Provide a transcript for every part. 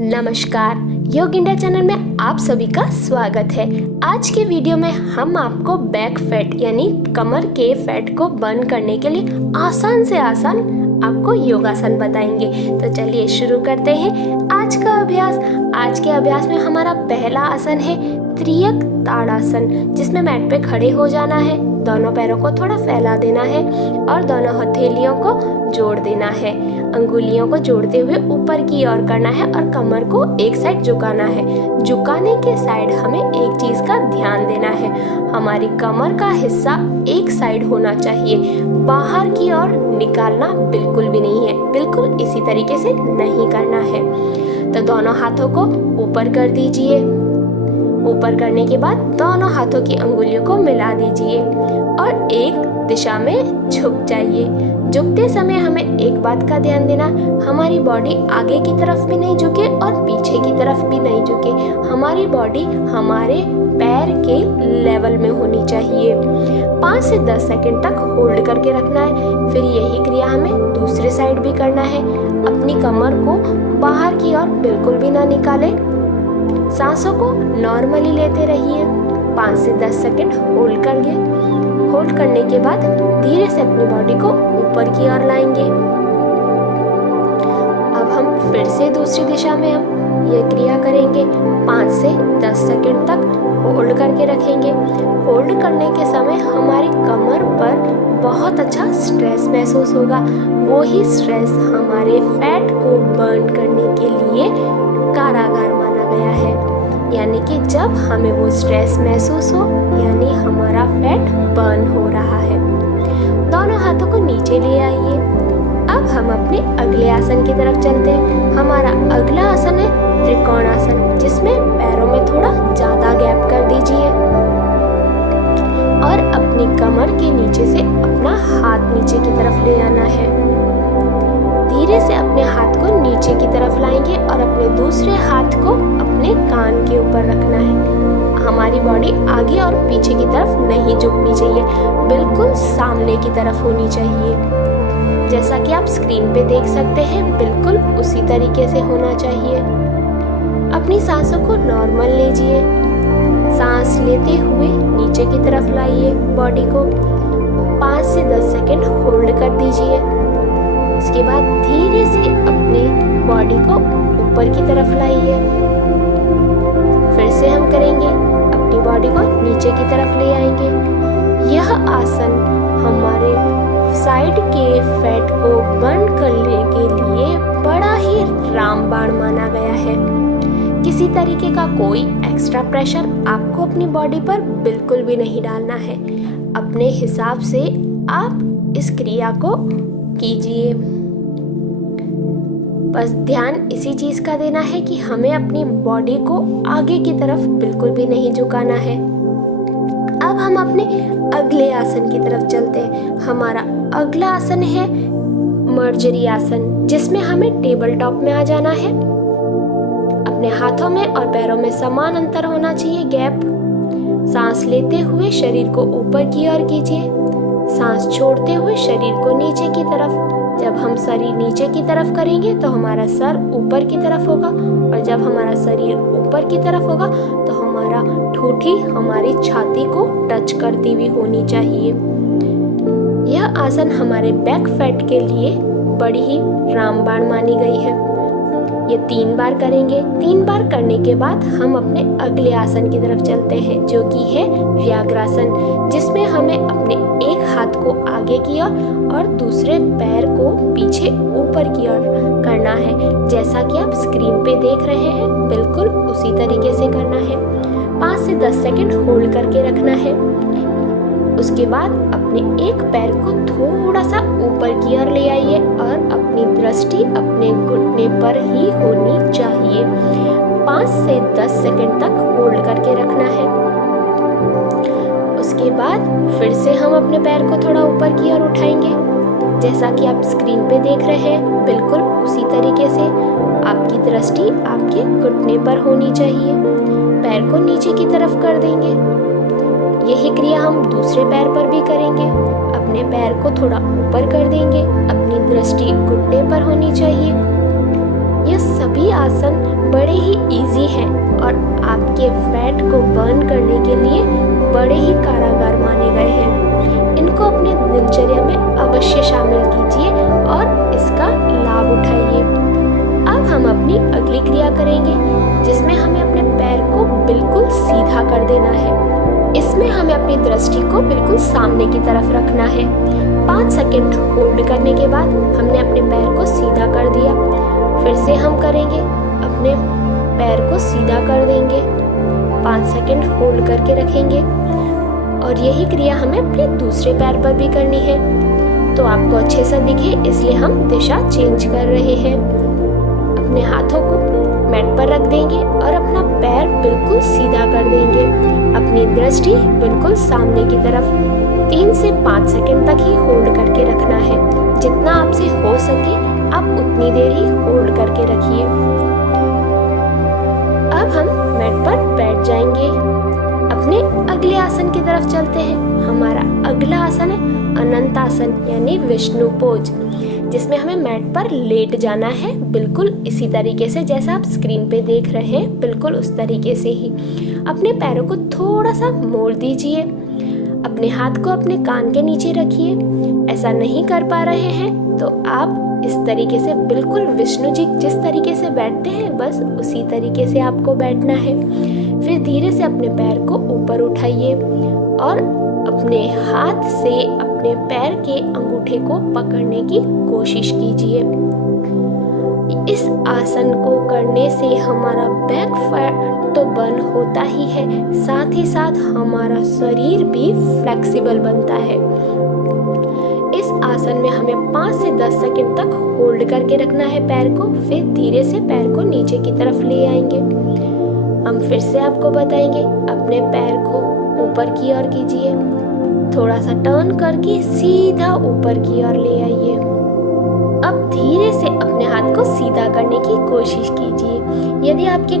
नमस्कार, योग India channel में आप सभी का स्वागत है। आज के वीडियो में हम आपको बैक फैट यानी कमर के फैट को बर्न करने के लिए आसान से आसान आपको योगासन बताएंगे। तो चलिए शुरू करते हैं आज का अभ्यास। आज के अभ्यास में हमारा पहला आसन है त्रियक ताड़ासन, जिसमें मैट पे खड़े हो जाना है, दोनों पैरों को थोड़ा फैला देना है और दोनों हथेलियों को जोड़ देना है। अंगुलियों को जोड़ते हुए ऊपर की ओर करना है और कमर को एक साइड झुकाना है। झुकाने के साइड हमें एक चीज़ का ध्यान देना है, हमारी कमर का हिस्सा एक साइड होना चाहिए, बाहर की ओर निकालना बिल्कुल भी नहीं है। बिल्कुल इसी तरीके से नहीं करना है। तो दोनों हाथों को ऊपर कर दीजिए। ऊपर करने के बाद दोनों हाथों की अंगुलियों को मिला दीजिए और एक दिशा में झुक जाइए। झुकते समय हमें एक बात का ध्यान देना, हमारी बॉडी आगे की तरफ भी नहीं झुके और पीछे की तरफ भी नहीं झुके। हमारी बॉडी हमारे पैर के लेवल में होनी चाहिए। 5 से 10 सेकंड तक होल्ड करके रखना है। फिर यही क्रिया हमें दूसरे साइड भी करना है। अपनी कमर को बाहर की ओर बिल्कुल भी ना निकालें। सांसों को नॉर्मली लेते रहिए। 5 से 10 सेकंड होल्ड करिए। होल्ड करने के बाद धीरे से अपनी बॉडी को ऊपर की ओर लाएंगे। अब हम फिर से दूसरी दिशा में हम ये क्रिया करेंगे। 5 से 10 सेकंड तक होल्ड करके रखेंगे। होल्ड करने के समय हमारी कमर पर बहुत अच्छा स्ट्रेस महसूस होगा। वही स्ट्रेस हमारे फैट को बर्न करने के लिए कारागार माना गया है। यानी कि जब हमें वो स्ट्रेस महसूस हो यानी हमारा फैट बर्न हो रहा है। दोनों हाथों को नीचे ले आइए। अब हम अपने अगले आसन की तरफ चलते हैं। हमारा अगला आसन है त्रिकोणासन, जिसमें पैरों में थोड़ा ज़्यादा गैप कर दीजिए और अपनी कमर के नीचे से अपना हाथ नीचे की तरफ ले आना है। धीरे से अपने हाथ को नीचे की तरफ लाएंगे और अपने दूसरे हाथ को अपने कान के ऊपर रखना है। हमारी बॉडी आगे और पीछे की तरफ नहीं झुकनी चाहिए, बिल्कुल सामने की तरफ होनी चाहिए। जैसा कि आप स्क्रीन पे देख सकते हैं, बिल्कुल उसी तरीके से होना चाहिए। अपनी सांसों को नॉर्मल लीजिए। सांस लेते हुए नीचे की तरफ लाइए बॉडी को। 5 से 10 सेकंड होल्ड कर दीजिए। उसके बाद धीरे से अपनी बॉडी को ऊपर की तरफ लाइए। फिर से हम करेंगे, अपनी बॉडी को नीचे की तरफ ले आएंगे। यह आसन हमारे साइड के फैट को बर्न करने के लिए बड़ा ही रामबाण माना गया है। किसी तरीके का कोई एक्स्ट्रा प्रेशर आपको अपनी बॉडी पर बिल्कुल भी नहीं डालना है। अपने हिसाब से आप इस क्रिया को कीजिए। बस ध्यान इसी चीज का देना है कि हमें अपनी बॉडी को आगे की तरफ बिल्कुल भी नहीं झुकाना है। अब हम अपने अगले आसन की तरफ चलते हैं। हमारा अगला आसन है मर्जरी आसन, जिसमें हमें टेबल टॉप में आ जाना है। अपने हाथों में और पैरों में समान अंतर होना चाहिए, गैप। सांस लेते हुए शरीर को ऊपर की ओर कीजिए। सांस छोड़ते हुए शरीर को नीचे की तरफ। जब हम शरीर नीचे की तरफ करेंगे तो हमारा सर ऊपर की तरफ होगा और जब हमारा शरीर ऊपर की तरफ होगा तो हमारा ठूठी हमारी छाती को टच करती हुई होनी चाहिए। यह आसन हमारे बैक फैट के लिए बड़ी ही रामबाण मानी गई है। ये 3 बार करेंगे। 3 बार करने के बाद हम अपने अगले आसन की तरफ चलते हैं, जो कि है व्याघ्रासन, जिसमें हमें अपने एक हाथ को आगे की ओर और दूसरे पैर को पीछे ऊपर की ओर करना है। जैसा कि आप स्क्रीन पे देख रहे हैं, बिल्कुल उसी तरीके से करना है। 5 से 10 सेकंड होल्ड करके रखना है। उसके बाद अपने एक पैर को थोड़ा सा ऊपर की ओर ले आइए और अपनी दृष्टि अपने घुटने पर ही होनी चाहिए। 5 से 10 सेकंड तक होल्ड करके रखना है। उसके बाद फिर से हम अपने पैर को थोड़ा ऊपर की ओर उठाएंगे। जैसा कि आप स्क्रीन पे देख रहे हैं, बिल्कुल उसी तरीके से आपकी दृष्टि आपके घुटने पर होनी चाहिए। पैर को नीचे की तरफ कर देंगे। यही क्रिया हम दूसरे पैर पर भी करेंगे। अपने पैर को थोड़ा ऊपर कर देंगे। अपनी दृष्टि घुटने पर होनी चाहिए। यह सभी आसन और आपके फैट को बर्न करने के लिए बड़े ही कारगर माने गए हैं। इनको अपने दिनचर्या में अवश्य शामिल कीजिए और इसका लाभ उठाइए। अब हम अपनी अगली क्रिया करेंगे, जिसमें हमें अपने पैर को बिल्कुल सीधा कर देना है। इसमें हमें अपनी दृष्टि को बिल्कुल सामने की तरफ रखना है। 5 सेकंड होल्ड करने के बाद हमने अपने पैर को सीधा कर दिया। फिर से हम करेंगे, अपने पैर को सीधा कर देंगे, 5 सेकंड होल्ड करके रखेंगे और यही क्रिया हमें अपने दूसरे पैर पर भी करनी है। तो आपको अच्छे से दिखे इसलिए हम दिशा चेंज कर रहे हैं। अपने हाथों को मैट पर रख देंगे और अपना पैर बिल्कुल सीधा कर देंगे। अपनी दृष्टि बिल्कुल सामने की तरफ 3 से 5 सेकंड तक ही होल्ड करके रखना है। जितना आपसे हो सके आप उतनी देर ही होल्ड करके रखिए। अब हम मैट पर बैठ जाएंगे। अपने अगले आसन की तरफ चलते हैं। हमारा अगला आसन है अनंत आसन यानी विष्णु पोज, जिसमें हमें मैट पर लेट जाना है, बिल्कुल इसी तरीके से जैसा आप स्क्रीन पे देख रहे हैं, बिल्कुल उस तरीके से ही। अपने पैरों को थोड़ा सा मोड़ दीजिए, अपने हाथ को अपने कान के नीचे रखिए। ऐसा नहीं कर पा रहे हैं तो आप इस तरीके से बिल्कुल विष्णु जी जिस तरीके से बैठते हैं बस उसी तरीके से आपको बैठना है। फिर धीरे से अपने पैर को ऊपर उठाइए और अपने हाथ से अपने पैर के अंगूठे को पकड़ने की कोशिश कीजिए। इस आसन को करने से हमारा बैक फैट तो बर्न होता ही है, साथ ही साथ हमारा शरीर भी फ्लेक्सिबल बनता है। इस आसन में हमें 5 से 10 सेकंड तक होल्ड करके रखना है पैर को, फिर धीरे से पैर को नीचे की तरफ ले आएंगे। हम फिर से आपको बताएंगे, अपने पैर को ऊपर की ओर कीजिए, थोड़ा सा टर्न करके सीधा ऊपर की ओर ले आइए। अब धीरे से अपने हाथ को सीधा करने की कोशिश कीजिए। यदि आपके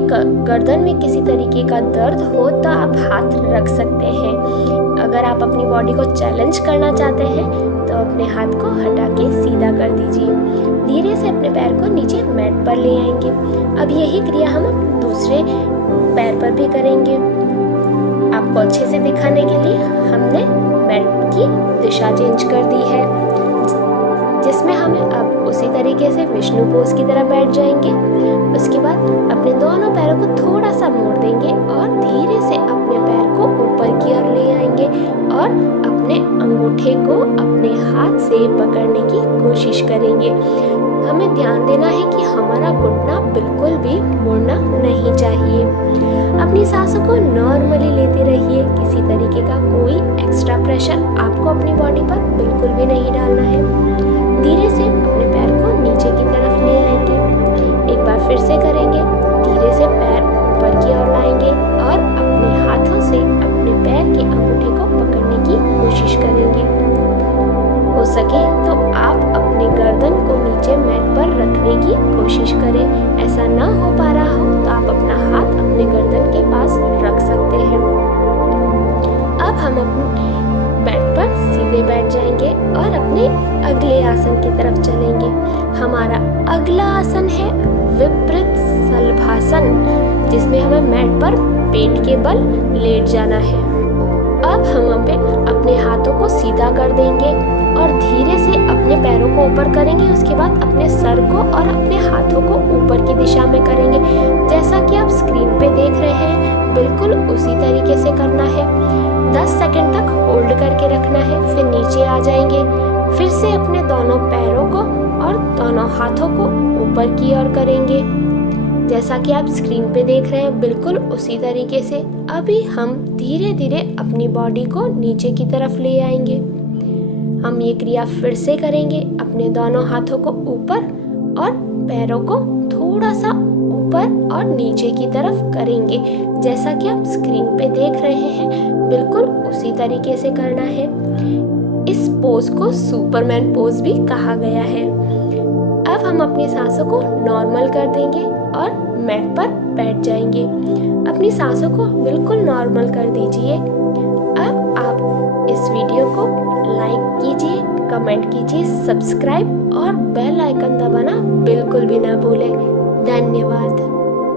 गर्दन में किसी तरीके का दर्द हो तो आप हाथ रख सकते हैं। अगर आप अपनी बॉडी को चैलेंज करना चाहते हैं तो अपने हाथ को हटा के सीधा कर दीजिए। धीरे से अपने पैर को नीचे मैट पर ले आएंगे। अब यही क्रिया हम दूसरे पैर पर भी करेंगे। आपको अच्छे से दिखाने के लिए हमने मैट की दिशा चेंज कर दी है, जिसमें हमें अब उसी तरीके से विष्णु पोज की तरह बैठ जाएंगे। उसके बाद अपने दोनों पैरों को थोड़ा सा मोड़ देंगे और धीरे से अपने पैर को ऊपर की ओर ले आएंगे और अपने अंगूठे को अपने हाथ से पकड़ने की कोशिश करेंगे। हमें ध्यान देना है कि हमारा घुटना बिल्कुल भी मुड़ना नहीं चाहिए। अपनी सांसों को नॉर्मली लेते रहिए, किसी तरीके का कोई एक्स्ट्रा प्रेशर आपको अपनी बॉडी पर बिल्कुल भी नहीं डालना है। धीरे से अपने पैर को नीचे की तरफ ले आएंगे। एक बार फिर से करेंगे, धीरे से पैर ऊपर की ओर लाएंगे और अपने हाथों से अपने पैर के अंगूठे को पकड़ने की कोशिश करेंगे। हो सके तो आप अपने गर्दन को नीचे मैट पर रखने की कोशिश करें। ऐसा ना हो पा रहा हो तो आप अपना हाथ अपने गर्दन के पास रख सकते हैं। अब हम अपने बेड पर सीधे बैठ जाएंगे और अपने अगले आसन की तरफ चलेंगे। हमारा अगला आसन है विपरीत शलभासन, जिसमें हमें मैट पर पेट के बल लेट जाना है। अब हम अपने हाथों को सीधा कर देंगे और धीरे से अपने पैरों को ऊपर करेंगे। उसके बाद अपने सर को और अपने हाथों को ऊपर की दिशा में करेंगे, जैसा कि आप स्क्रीन पे देख रहे हैं। बिल्कुल उसी तरीके से करना है। 10 सेकंड तक होल्ड करके रखना है, फिर नीचे आ जाएंगे। फिर से अपने दोनों पैरों को और दोनों हाथों को ऊपर की ओर करेंगे, जैसा कि आप स्क्रीन पे देख रहे हैं। बिल्कुल उसी तरीके से अभी हम धीरे धीरे अपनी बॉडी को नीचे की तरफ ले आएंगे। हम ये क्रिया फिर से करेंगे। अपने दोनों हाथों को ऊपर और पैरों को थोड़ा सा ऊपर और नीचे की तरफ करेंगे, जैसा कि आप स्क्रीन पे देख रहे हैं। बिल्कुल उसी तरीके से करना है। इस पोज को सुपरमैन पोज भी कहा गया है। अब हम अपनी सांसों को नॉर्मल कर देंगे और मैट पर बैठ जाएंगे। अपनी सांसों को बिल्कुल नॉर्मल कर दीजिए। अब आप इस वीडियो को लाइक कीजिए, कमेंट कीजिए, सब्सक्राइब और बेल आइकन दबाना बिल्कुल भी ना भूलें। धन्यवाद।